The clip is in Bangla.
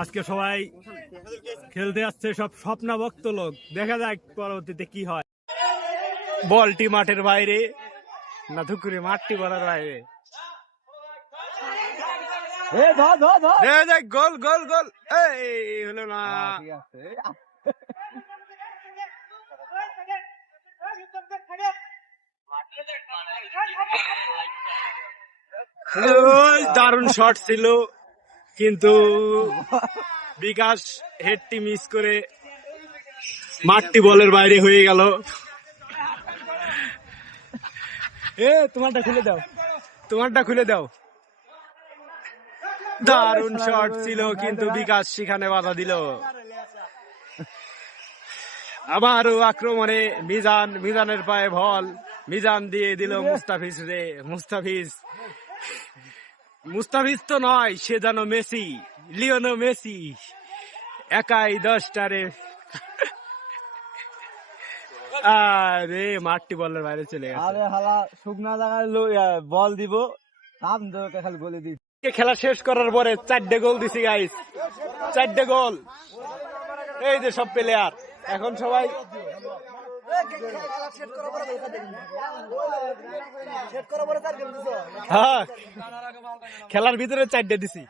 আজকে সবাই খেলতে আসছে, সব স্বপ্নভক্ত লোক। দেখা যাক পরবর্তীতে কি হয়। বলটি মাঠের বাইরে না ধুকুরি মাঠটি বলার বাইরে। গোল গোল গোল, এই হলো না। দারুণ শট ছিল, কিন্তু বিকাশ হেডটি মিস করে মাঠটি বলের বাইরে হয়ে গেল। তোমারটা খুলে দাও, তোমারটা খুলে দাও। দারুণ শট ছিল, কিন্তু বিকাশ সেখানে বাধা দিল। আবারও আক্রমণে মিজান, মিজানের পায়ে বল, মিজান দিয়ে দিল মুস্তাফিজ রে। মুস্তাফিজ তো নয়, সে যেন মেসি, লিওনো মেসি, একাই 10টারে। আরে মাঠটি বলের বাইরে চলে গেছে। আরে হালা শুকনা জায়গায় বল দিব, কাম দরকার খালি বলে দিই। খেলা শেষ করার পরে 4টে গোল দিছি গাইস, 4টে গোল। এই যে সব প্লেয়ার এখন সবাই হ্যাঁ খেলার ভিতরে 4টে দিছি।